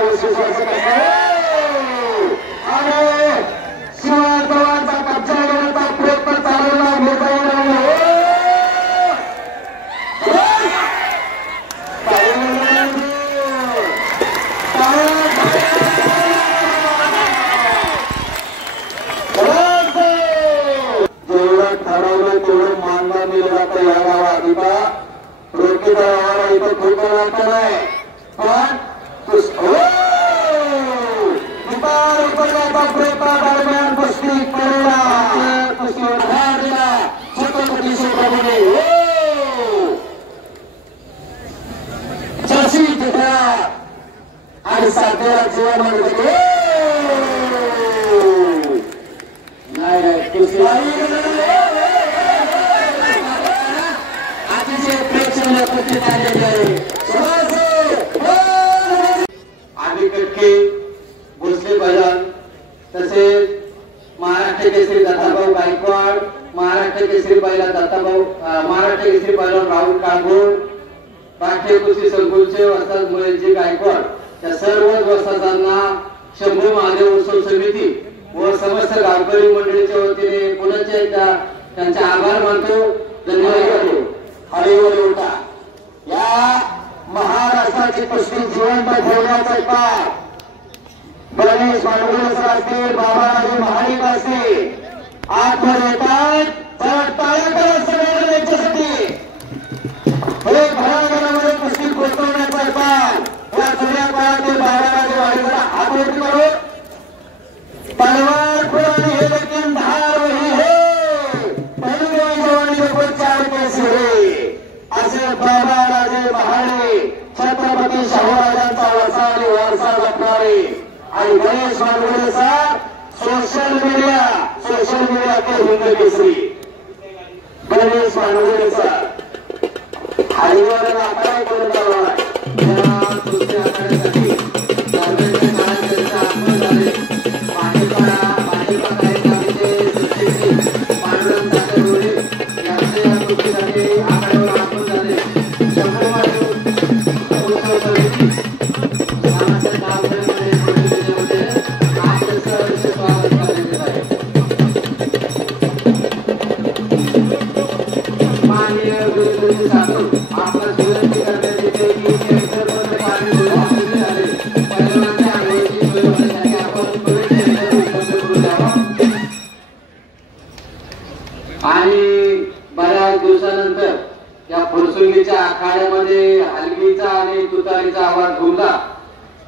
विशेष असं आणि शिवाय जवानचा कब्जा घेण्याचा प्रयत्न चालवला जेवढं ठरवलं तेवढं मानधन दिलं जातं या गावात. इथं रोखीचा व्यवहार इथं खूप अर्थ नाही पण उतरण्याचा प्रयत्न दरम्यान कुस्ती केला कुस्तीवर भार दिला छत्रपती शिवरायांनी जशी तिथे आणि साध्याला जीवन म्हणते नाही कुस्ती अतिशय प्रेक्षणीय कुस्ती झालेली आहे. आधी कटके भोसले बजान तसेच महाराष्ट्र केसरी दत्ताभाऊ गायकवाड महाराष्ट्र केसरी पहिला दत्ताभाऊ महाराष्ट्र केसरी पहिला राहुल काळभोर राष्ट्रीय कुस्ती संकुलचे वस्ताद मुळेजी गायकवाड या सर्वच वस्तादांना शंभू महादेव उत्सव समिती व समस्त गावकरी मंडळीच्या वतीने पुन्हा एकदा त्यांचे आभार मानतो. धन्यवाद. हरिवरी होता या महाराष्ट्राची कुस्ती जिवंत ठेवण्याचा काम गणेश मांडुळे सर असतील बाबाजी महाडिक असतील आतमध्ये येतात तर टाळ्या करा सगळ्यांना त्यांच्यासाठी हे घराघरामध्ये कुस्ती पोचवण्याचा काम या जुन्या काळातील बाबाजी महाडिकला हात वर करून तलवार पुराणी हे लेकिन धार वही है पहली जवानी को चार कैसे है असे बाबाजी महाडिक छत्रपती शाहूराजांचा वारसा जपणारे आणि गणेश मांडुळे सर सोशल मीडिया के हिंद केसरी गणेश मांडुळे सर हरिवर आकडा करून चालवणार त्या कुस्ती आखाड्यासाठी गव्हर्नमेंटच्या कार्यकर्त्यांचा आपण झाले भाजपा कार्यकारिणीचे सचिव पांडुरंग तातेडोळे यांचे या कुस्तीसाठी आखाड्यावर आपण झाले. शंभू महादेव उत्सव समिती आणि बऱ्याच दिवसानंतर या फुरसुंगीच्या आखाड्यामध्ये हलगीचा आणि तुतारीचा आवाज घुमला.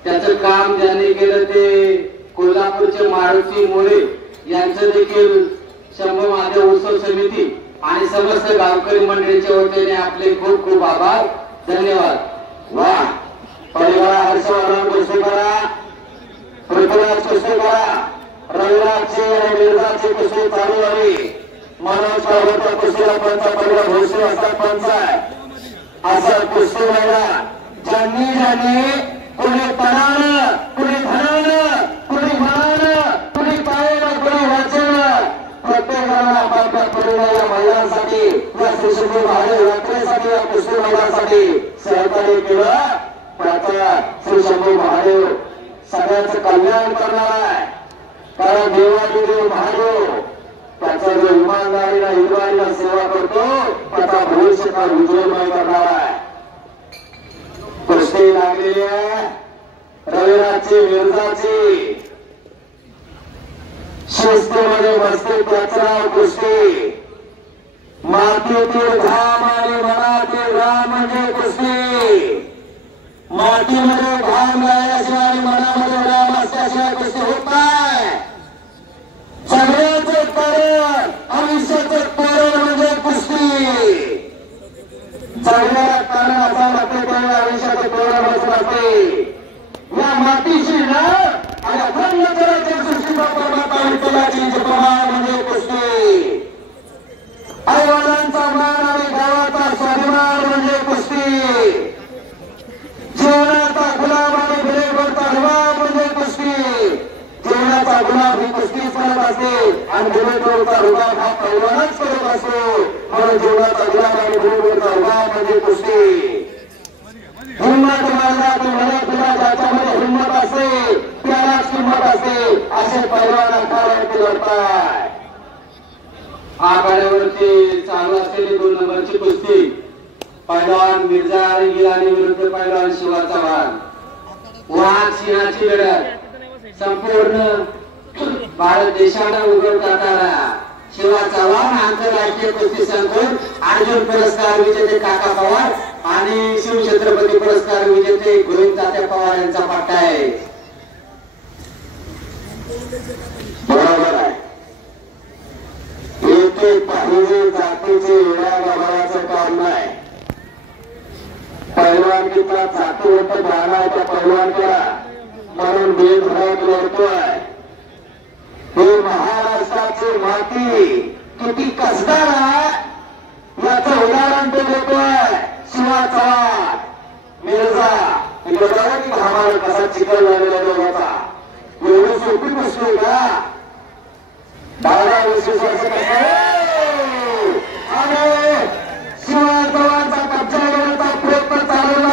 त्याचं काम ज्यांनी केलं ते कोल्हापूरचे मारुती मोरे यांचं देखील शंभू महादेव उत्सव समिती आणि समस्त गावकरी मंडळीच्या वतीने आपले खूप खूप आभार. धन्यवाद. वा परिवार हर्षवर्धन कुस्ती करा पृथ्वीराज कुस्ती करा रविराजची आणि मिर्जाची कुस्ती चालू झाली. मनोज पर्वत कुस्तीला पंच परिवार भोसले असा पंच आहे असं कुस्ती मैदान ज्यांनी कुणी तणानं कुणी धनानं कुणी मनानं कुणी पायानं कुणी वाचेनं प्रत्येकाला आपापल्या परीने या महिलांसाठी या श्री शंभू महादेव यात्रेसाठी या कुस्ती मैदानासाठी सहकार्य केलं. त्याचा श्री शंभू महादेव सगळ्यांचं कल्याण करणार आहे. कारण देवादेव महादेव त्याचा जो इमानदारीला हिरवाईला सेवा करतो त्याचा भविष्य काळ उज्ज्वलमय करणार आहे. कुस्ती लागलेली आहे रविराजची मिर्जाची शिस्तीमध्ये मस्ती कचराव कुस्ती मातीतील घाम आणि मनातील घाम म्हणजे कुस्ती. मातीमध्ये घाम राहिल्याशिवाय आणि मनामध्ये घाम असल्याशिवाय कुस्ती होत नाही. सगळ्याचे कारण आयुष्याचे कारण म्हणजे कुस्ती. सगळ्या कारण असा लागते त्यावेळी आयुष्याचे कारण असं लागते या मातीची ना आणि अखंड करायच्या सृष्टीचा परमात्मा विठ्ठलाची प्रमाण म्हणजे कुस्ती. आईवडिलांचा मान आणि गावाचा स्वाभिमान म्हणजे कुस्ती. जीवनाचा गुलाब आणि बिरेकवरचा रुबाब म्हणजे कुस्ती. जीवनाचा गुलाब ही कुस्तीच करत असते आणि बिरेकवरचा रुबाब हा पैलवानच करत असतो. म्हणून जीवनाचा गुलाब आणि बिरेकवरचा रुबाब म्हणजे कुस्ती. हिंमत माझा तू मला तुला ज्याच्यामध्ये हिंमत पैलवान आखाड्यावरती लढताय. आखाड्यावरती चालू असलेली 2 नंबरची कुस्ती पैलवान मिर्झा गिलानी विरुद्ध पैलवान शिवा चव्हाण. वाघ सिंहाची लढत. संपूर्ण भारत देशाला उघड करणारा शिवा चव्हाण आंतरराष्ट्रीय कुस्ती संकुल अर्जुन पुरस्कार विजेते काका पवार आणि शिवछत्रपती पुरस्कार विजेते गोविंद तात्या पवार यांचा पट्टा आहे. बरोबर आहे. येथे पाहिजे जातीचे येण्या गबाळाचं काम नाही. पैलवानकीचा जातीवंत जाणार त्या पैलवानकीला म्हणून देशभरात लढतोय. हे महाराष्ट्राची माती किती कसदार आहे याचं उदाहरण तो देतोय. शिवा चव्हाण मिर्झा इकडे बघा की घामाला कसा चिखल झालेला दोघाचा. एवढी सोपी गोष्ट का? 12-20 वर्ष आणि शिवा चव्हाणचा कब्जा घेण्याचा प्रयत्न चालवला.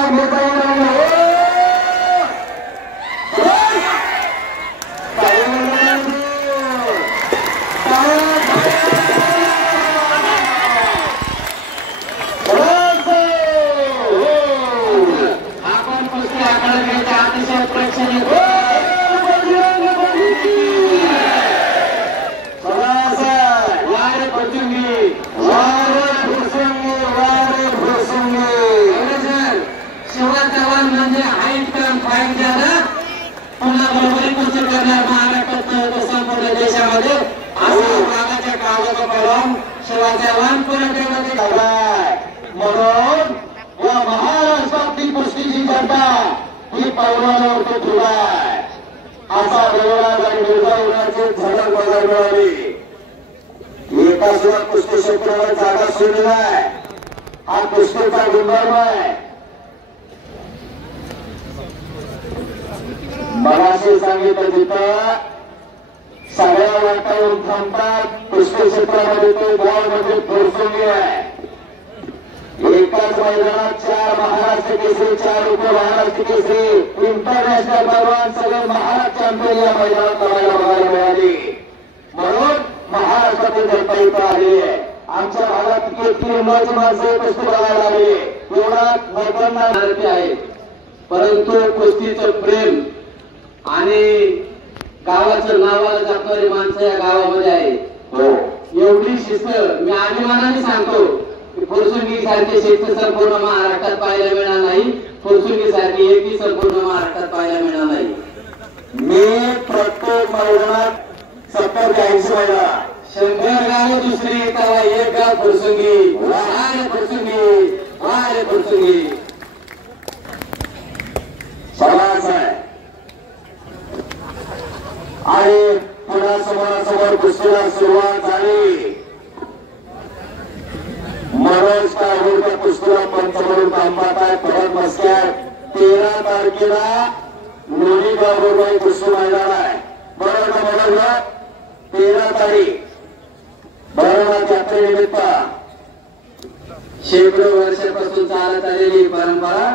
म्हणून या महाराष्ट्रातली कुस्तीची जनता ही पैलवानावरती ठेवाय. असा देवराज आणि मिर्झा उन्हाची झलक बघायला मिळाली. एका सुद्धा कुस्ती क्षेत्रावर जागा सोडली नाही. हा कुस्तीचा गुणधर्म आहे. मगाशी सांगितलं तिथं सगळ्या वाटावरून थांबतात. कुस्ती क्षेत्रामध्ये तो बॉल म्हणजे फुरसुंगी आहे. एकाच मैदानात 4 महाराष्ट्र केसरी, 4 उपमहाराष्ट्र केसरी, इंटरनॅशनल पैलवान सगळे महाराष्ट्र चॅम्पियन या मैदानात बघायला मिळाली. म्हणून महाराष्ट्रातील जनता इथं आली आहे. आमच्या भागात इतकी उन्हाची माणसं कुस्ती बघायला आली. एवढा मैदान आहे. परंतु कुस्तीचं प्रेम आणि गावाचं नावाला जपणारी माणसं या गावामध्ये आहे. एवढी शिस्त मी अभिमानाने सांगतो की फुरसुंगी सारखी शिस्त संपूर्ण महाराष्ट्रात पाहायला मिळणार नाही. फुरसुंगी सारखी एकी संपूर्ण महाराष्ट्रात पाहायला मिळणार नाही. मी प्रत्येक मैदानात 70 ते 80 मैदान 100 गाव दुसरी तेव्हा एक गाव फुरसुंगी. वारे फुरसुंगी, वारे फुरसुंगी. सर्वांच आहे. आणि पुन्हा समोरासमोर कुस्तीला सुरुवात झाली. मनोज काळभोरच्या कुस्तीला पंच म्हणून काम पाहत आहे. परत मस्क्यात 13 तारखेला लोणी काळभोर कुस्ती मैदान आहे. बरोबर का मनोज? 13 तारीख भरवनाथ यात्रेनिमित्त शेकडो वर्षापासून चालत आलेली परंपरा,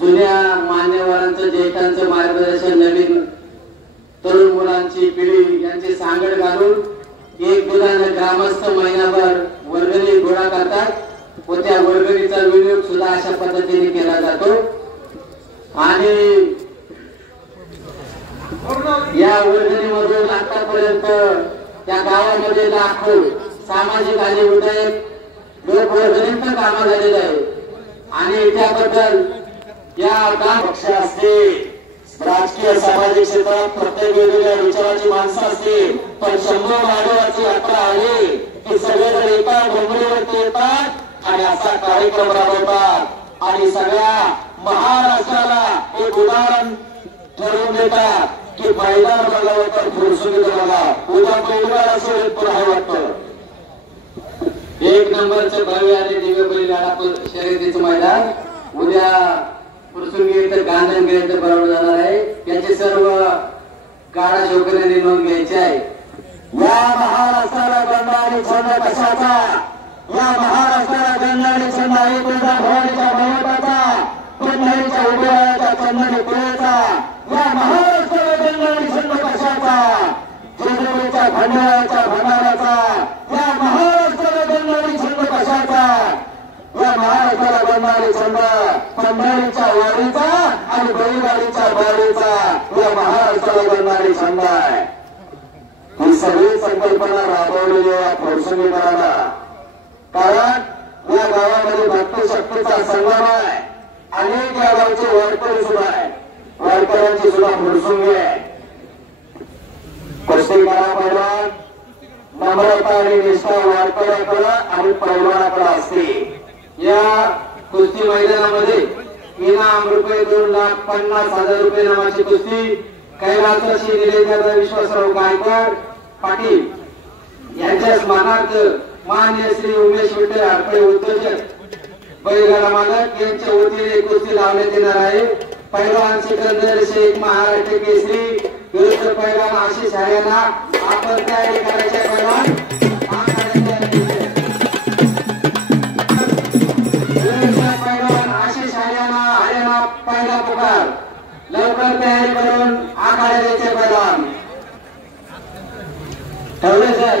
जुन्या मान्यवरांचं ज्येष्ठांचं मार्गदर्शन, नवीन तरुण मुलांची पिढी यांची सांगड घालून एक दिलाने ग्रामस्थ महिनाभर वर्गणी गोळा करतात व त्या वर्गणीचा विनियोग सुद्धा अशा पद्धतीने केला जातो. आणि या वर्गणीमधून आतापर्यंत त्या गावामध्ये लाखो सामाजिक आणि विधायक लोकवर्गणीचं काम झालेलं आहे. आणि त्याबद्दल या गाव पक्ष असतील, राजकीय सामाजिक क्षेत्रात प्रत्येक वेगवेगळ्या विचाराची माणसं असतील, पण शंभू महादेवाची यात्रा आली की सगळेजण एका डोंगरीवरती येतात आणि असा कार्यक्रम राबवतात आणि सगळ्या महाराष्ट्राला एक उदाहरण ठरवून देतात की मैदान बघावं तर फुरसुंगीचं बघा. उद्या बैलगाड असेल पुन्हा वाटतं. 1 नंबरचं भव्य आणि दिव्य बैलगाडा शर्यतीचं मैदान उद्या फुरसुंगी इथं गांधणगिरीचं भरवलं जाणार आहे. याची सर्व गाडा शौकऱ्यांनी नोंद घ्यायची आहे. या महाराष्ट्राला गंध आणि छंद कशाचा? या महाराष्ट्राला गंध आणि छंद आहे तुळजाभवानीच्या भगवताचा, पंढरीच्या उभयाच्या चंदनी कुळेचा. या महाराष्ट्राला गंध आणि छंद कशाचा? अन्यायाच्या भंडाराचा, या महाराष्ट्राला गणणारी छंद कशाचा, या महाराष्ट्राला गणणारी छंद पंढरीच्या वारीचा आणि बैलगाडीच्या बारीचा, या महाराष्ट्राला गणणारी छंद आहे. ही सगळी संकल्पना राबवलेली आहे फुरसुंगीकरांना. कारण या गावामध्ये भक्ती शक्तीचा संगम आहे. अनेक या गावचे वारकरी सुद्धा आहे. वारकऱ्यांची सुद्धा फुरसुंगी आहे. कुस्ती करा पैलवान, नम्रता आणि निष्ठा वारकऱ्याकडे आणि पैलवानाकडे असते. या कुस्ती मैदानामध्ये इनाम रुपये 2,50,000 रुपये नामाची कुस्ती कैलासवासी निलेदादा विश्वासराव गायकवाड पाटील यांच्या स्मरणार्थ मान्य श्री उमेश विठ्ठल हडपळे उद्योजक बैलगाडा मालक यांच्या वतीने कुस्ती लावण्यात येणार आहे. पैलवान सिकंदर शेख महाराष्ट्र केसरी विरुद्ध पैलवान आशिष हरियाणा. आपण तयारी करायची आहे पैलवान. पैलवान आशिष हरियाणा पहिला पुकार. लवकर तयारी करून आखाडा द्यायचे पैलवान. ठेवले सर.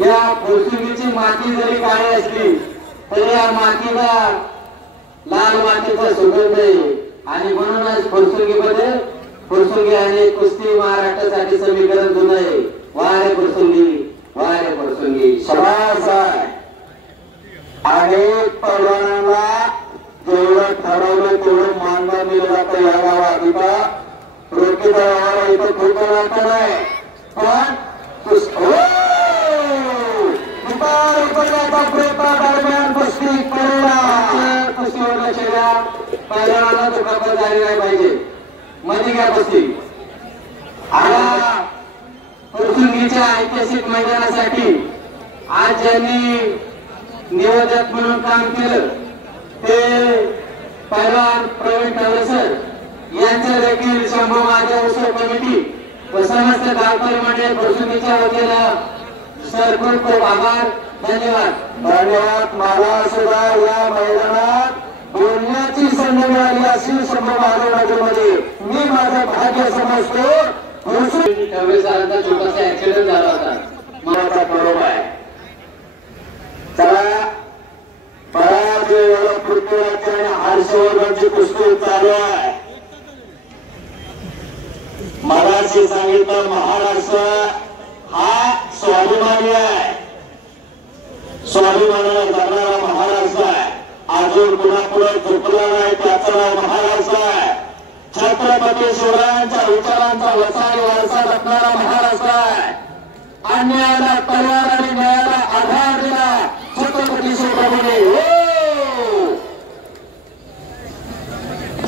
या फुरसुंगीची माती जरी काळी असली तरी या मातीला लाल मातीचा सुगंध आहे. आणि म्हणूनच फुरसुंगीमध्ये फुरसुंगी आणि कुस्ती महाराष्ट्रासाठी समीकरण जुनं आहे. वारे फुरसुंगी, वारे फुरसुंगी. शाबास आहे. अनेक पैलवानांना जेवढं ठरवलं तेवढं मानधन दिलं जातं या गावात. इथं रोखी गावाला इथं खूप लागत नाही. पण दरम्यान कुस्ती कुस्तीवर लक्ष द्या. पैलवानाला दुखापत झाली नाही पाहिजे. मध्ये घ्या कुस्ती. आता फुरसुंगीच्या ऐतिहासिक मैदानासाठी आज ज्यांनी नियोजक म्हणून काम केलं ते पैलवान प्रवीण ठवले सर यांचे देखील शंभू महादेव उत्सव कमिटी व समस्त गावकरी मंडळी फुरसुंगीच्या वतीनं सर खूप खूप आभार. धन्यवाद. धन्यवाद. मला सुद्धा या मैदानात बोलण्याची संधी मिळाली अशी शंभू महादेव नगरमध्ये मी माझं भाग्य समजतो. ठवले सरांचा छोटासा ऍक्सिडेंट झाला होता. माझा बरोबर आहे. चला बऱ्याच वेळेला पृथ्वीराज आणि हर्षवर्धनची कुस्ती चालू आहे. मगाशी सांगितलं महाराष्ट्र हा स्वाभिमानी आहे. स्वाभिमानाला जगणारा महाराष्ट्र आहे. अजून कुणापुढे झुकला नाही त्याचं नाव महाराष्ट्र आहे. छत्रपती शिवरायांच्या विचारांचा वसारी वारसा जपणारा महाराष्ट्र आहे. अन्यायाला तलवार आणि न्यायाला आधार दिला छत्रपती शिवरायांनी.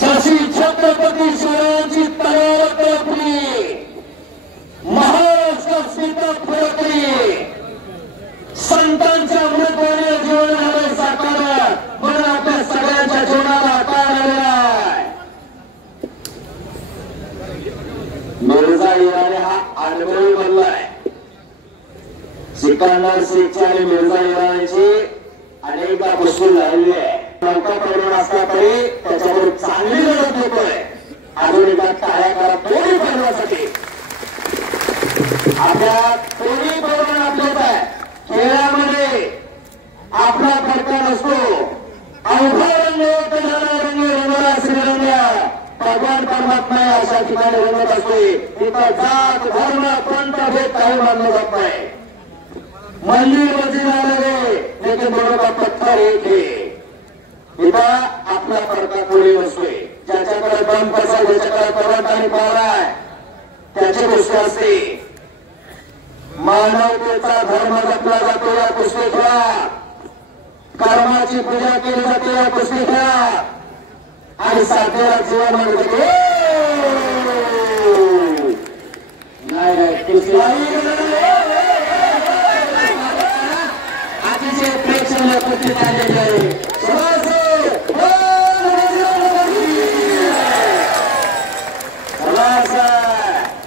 जशी छत्रपती शिवरायांची तलवार तळपली, महाराष्ट्र सीता फडकली, संतांच्या अमृतवाणी जीवन झालं साकार म्हणून आपल्या सगळ्यांच्या जीवनाला आकार आलेला आहे. मिर्झा इराणी हा अनुभवी बनलाय. सिकंदर शेखची आणि मिर्झा इराणीची अनेकदा कुस्ती झालेली आहे. नौका पैलवान असला तरी त्याच्यावर चांगली लढत होतोय. अजून एकदा टाळ्या करा दोन्ही पैलवानासाठी. आपल्या दोन्ही पैलवान आपल्यात आहे. खेळामध्ये आपला फरका नसतो. अवघा रंग रंग रंगला श्रीरंग्या भगवान परमात्मा अशा ठिकाणी रंगत असते. तिथं जात धर्म पंथ भेद काही मानलं जात नाही. मंदिर मस्जिद आले लेकिन दोनों का पत्थर एक है. इथं आपला फरका कोणी नसतोय. ज्याच्याकडे दम कसा, ज्याच्याकडे परत आणि पारा आहे त्याची गोष्ट असते. मानवतेचा धर्म जपला जातो या कुस्ती खेळात. कर्माची पूजा केली जाते या कुस्ती खेळात. आणि साध्याला जीवन म्हणतो नाही कुस्ती अतिशय प्रेक्षणीय कुस्ती झालेली आहे.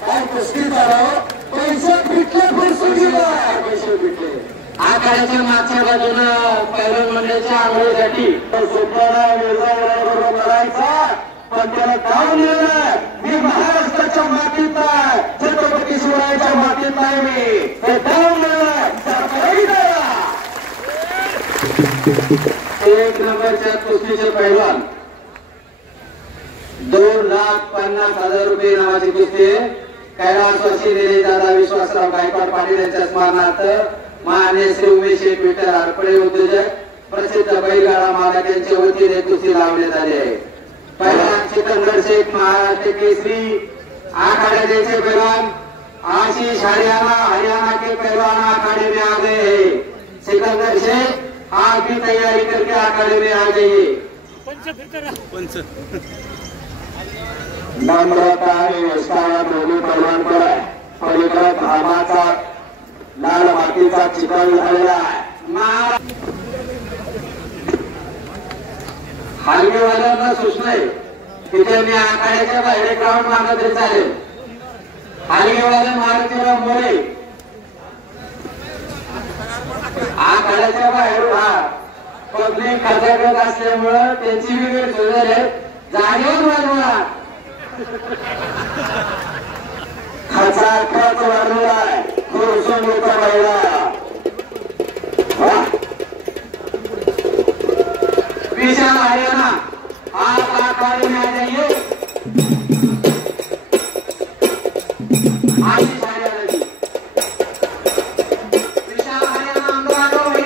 काय कुस्ती झालं. पैसे पिटले फुरसुंगीला. पैसे पिटले. आखाड्याच्या मागच्या बाजूनं पैलवान मंडळाच्या आंघोळीसाठी सुपारा मिर्झा बरोबर लढायचा पण त्याला काम दिलं. मी महाराष्ट्राच्या मातीत नाही, छत्रपती शिवरायांच्या मातीत नाही मी हे धावून एक नंबरच्या कुस्तीचे पैलवान 2,50,000 रुपये नावाची कुस्ती कैलासवासी निलेश दादा विश्वासराव गायकवाड पाटील यांच्या स्मरणार्थ माननीय श्री उमेश विठ्ठल आरपळे उद्योजक प्रसिद्ध बैलगाडा मालक यांच्या वतीने कुस्ती लावण्यात आली आहे। पैलवान सिकंदर शेख महाराष्ट्र केसरी आखाड़े पैलवान आशीष हरियाणा के पैलवान अखाड़े में आ गए हैं। सिकंदर शेख आप भी तैयारी करके अखाड़े में आ जाइए। नम्रता आणि विस्तारा दोन्ही पैलवानकडे आहे। पलीकडे घामाचा लाल मातीचा चिखल झालेला आहे। हलगीवाल्यांना सूचना आहे की त्यांनी आखाड्याच्या बाहेर ग्राउंड मारलं तरी चालेल। हलगीवाले मारुतीराव मोरे आखाड्याच्या बाहेर पब्लिक खचाखच असल्यामुळं त्यांची वेगळी सोय झाली जागेवर वाजवा खचाखच वाढलाय कुरसुंडीचा बैला विशाल हरियाणा आप आखाड़े में आ जाइए। आशीष हरियाणा जी विशाल हरियाणा अंदर आ जाओ भाई।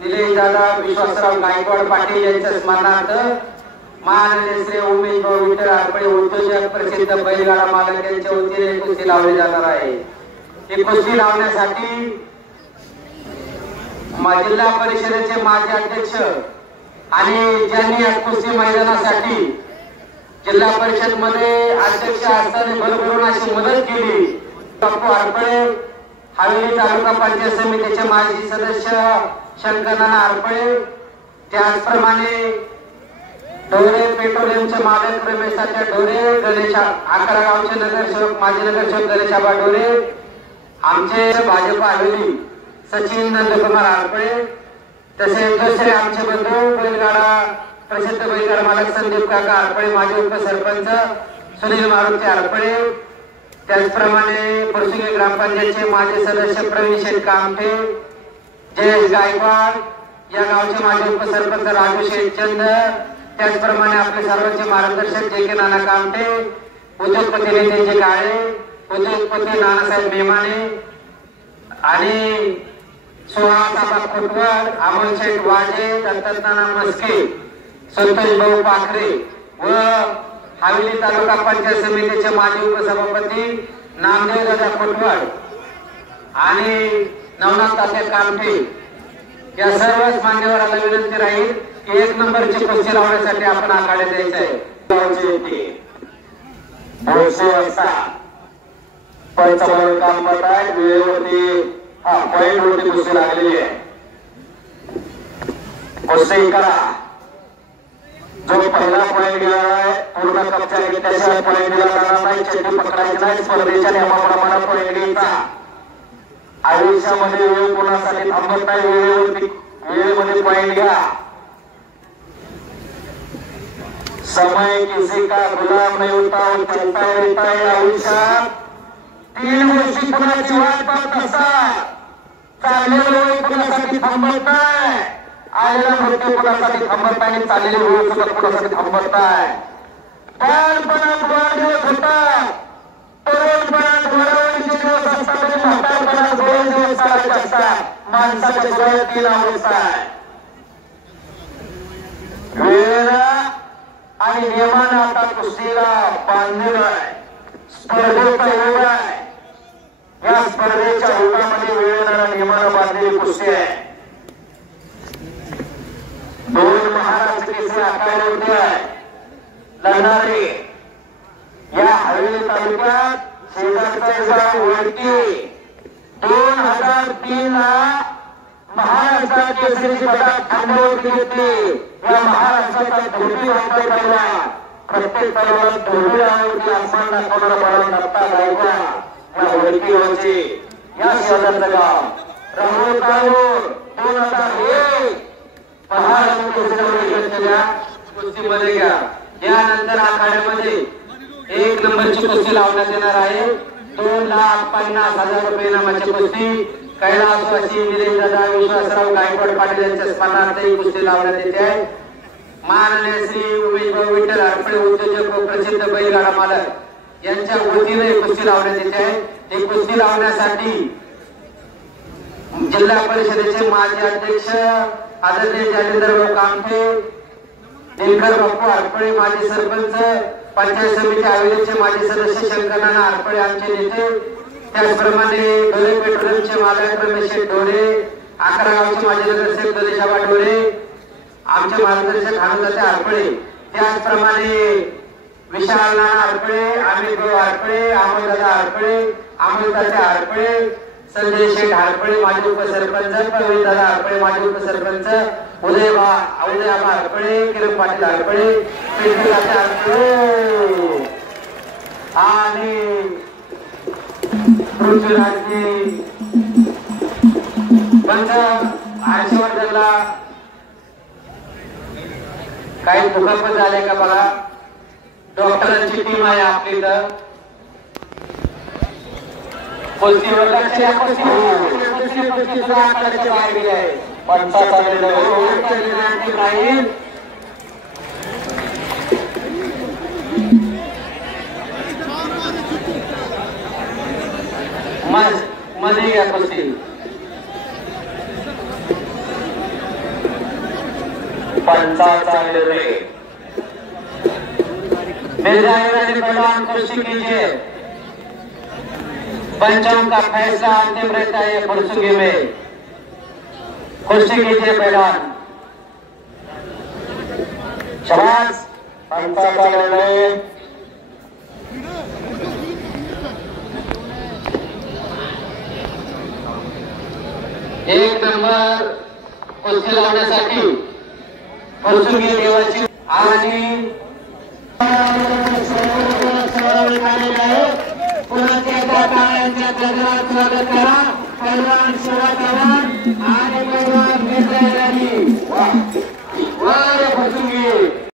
निलेश दादा विश्वासराव गायकवाड पाटील यांच्या स्मरणार्थ माननीय श्री उमेश भाऊ विठ्ठल आरपळे उद्योजक प्रसिद्ध बैलगाडा मालक यांच्या वतीने कुस्ती लावली जाणार आहे। ही कुस्ती लावण्यासाठी जिल्हा परिषदेचे माजी अध्यक्ष आणि ज्यांनी या कुस्ती मैदानासाठी जिल्हा परिषद मध्ये अध्यक्ष असताना भरभरून अशी मदत केली बापू आरपळे, हवेली तालुका पंचायत समितीचे माजी सदस्य शंकरनाना आरपळे, त्याचप्रमाणे ढोरे पेट्रोलियमचे मालक रमेशाच्या ढोरे, गणेश आकरा गावचे नगरसेवक माजी नगरसेवक गणेशाबा ढोरे, आमचे भाजपा हवेली सचिन नंदकुमार आरपळे, तसेच दुसरे आमचे बंधू बैलगाडा प्रसिद्ध बैलगाडा मालक संदीप काका आरपळे, माजी उपसरपंच सुनील मारुती आरपळे, त्याचप्रमाणे पुरसुंगी ग्रामपंचायतचे माजी सदस्य प्रवीण शेठ कामठे, जयेश गायकवाड या गावचे माजी उपसरपंच राजू शेठचंद, त्याचप्रमाणे आपले सर्वांचे मार्गदर्शक जे के नाना कामठे, उद्योगपती नितीनजी काळे, उद्योगपती नानासाहेब मेमाने आणि सुहासाबा खोटवाड, अमोल शेठ वाजे, दत्तनाना मस्के, संतोष भाऊ पाखरे व हवेली तालुका पंचायत समितीचे माजी उपसभापती नामदेव दादा खोटवाड आणि नवनाथ तात्या कामठे या सर्वच मान्यवरांना विनंती राहील की एक नंबरची कुस्ती लावण्यासाठी आपण आखाडे द्यायचे आहे। पंचावन्न काम आहे वेळेवरती पॉइंट वरती कुस्ती लागलेली आहे। कुस्ती करा, जो पहिला पॉइंट घेणार पूर्ण कब्जा घेतल्याशिवाय पॉइंट दिला जाणार नाही। चेंडू पकडायची नाही, स्पर्धेच्या नियमाप्रमाणे पॉइंट घ्यायचा। आयुष्यामध्ये वेळ कोणासाठी थांबत नाही, वेळेमध्ये पॉइंट घ्या। समय किसी का गुलाम नहीं होता, वो चलता रहता है। आयुष्यात 3 गोष्टी कोणाची वाट पाहत नसतात। चाललेली वेळ कोणासाठी थांबत नाही, आलेला मृत्यू कोणासाठी थांबत नाही, चाललेली वेळ सुद्धा कोणासाठी थांबत नाही। बालपणात वाढदिवस होतात, तरुणपणात वरवणीचे दिवस असतात आणि म्हातारपणात गोड दिवस काढायचे असतात। माणसाच्या डोळ्यात 3 अवस्था आहे, वेळ आणि नियमानं आता कुस्तीला बांधलेलं आहे। स्पर्धेचा योग आहे, या स्पर्धेच्या योगामध्ये वेळेला नियमानं बांधलेली कुस्ती आहे। 2 महाराष्ट्र केसरी आखाड्यावरती आहे लढणारे या हवेली तालुक्यात शेजारचा वळकी 2003 ला महाराष्ट्र केसरीची पदक थांबवली घेतली। या महाराष्ट्राचा धोबी व्हायचा पैलवान, प्रत्येक पैलवान धोबी आवडती आसमान दाखवणारा पैलवान दत्ता गायकवाड या वळकीवरची या शेजारचं गाव राहुल काळूर 2001 महाराष्ट्र केसरीमध्ये घेतलेल्या कुस्तीमध्ये घ्या। यानंतर आखाड्यामध्ये 1 नंबरची कुस्ती लावण्यात येणार आहे. 2,50,000 रुपये इनामाची कुस्ती कैलासवासी वीरेंद्रदा विश्वासराव गायकवाड पाटील यांच्या स्मरणार्थ ही कुस्ती लावण्यात येते आहे. माननीय श्री उमेशभाऊ विठ्ठल हरपळे उद्योजक व प्रसिद्ध बैलगाडा मालक यांच्या वतीने कुस्ती लावण्यात येते आहे. ही कुस्ती लावण्यासाठी जिल्हा परिषदेचे माजी अध्यक्ष आदरणीय जालिंदरभाऊ कामते, दिनकर बापू हरपळे माजी सरपंच, पंचायत समिती आयोजकचे माजी सदस्य शंकरनाना हरपळे आमचे नेते, त्याचप्रमाणे डोळे पेट्रोलियमचे मालक रमेश ढोरे, 11 गावचे माजी नगरसेवक दलेशाबा ढोरे, आमचे मार्गदर्शक हनुमंत हरपळे, त्याचप्रमाणे विशाल नाना हरपळे, अमित भाऊ हरपळे, अमोलदादा हरपळे, अमोलदादा हरपळे, संजय शेठ हरपळे माजी उपसरपंच, प्रवीणदादा हरपळे माजी उपसरपंच, उदयबा हरपळे, किरण पाटील हरपळे, पिंटूदादा हरपळे आणि पृथ्वीराजजी पंच हर्षवर्धनला काही दुखापत झाले का बघा. डॉक्टरांची टीम आहे आपली इथं. कुस्ती सुद्धा आखाड्याच्या बाहेर गेली आहे. पंचाचा निर्णय राहील. मध्ये या कुस्ती पंचाचा निर्णय. मेरे पहलवान कुश्ती कीजिए. पंचों का फैसला अंतिम रहता है फुर्सुगी में. कुश्ती कीजिए पहलवान. शाबाश. पंचाचा निर्णय. एक नंबर कुस्ती लावण्यासाठी फुर्सुगी देवाची आणि स्वागत करा. पहलवान शिवा चव्हाण आणि पहलवान मित्र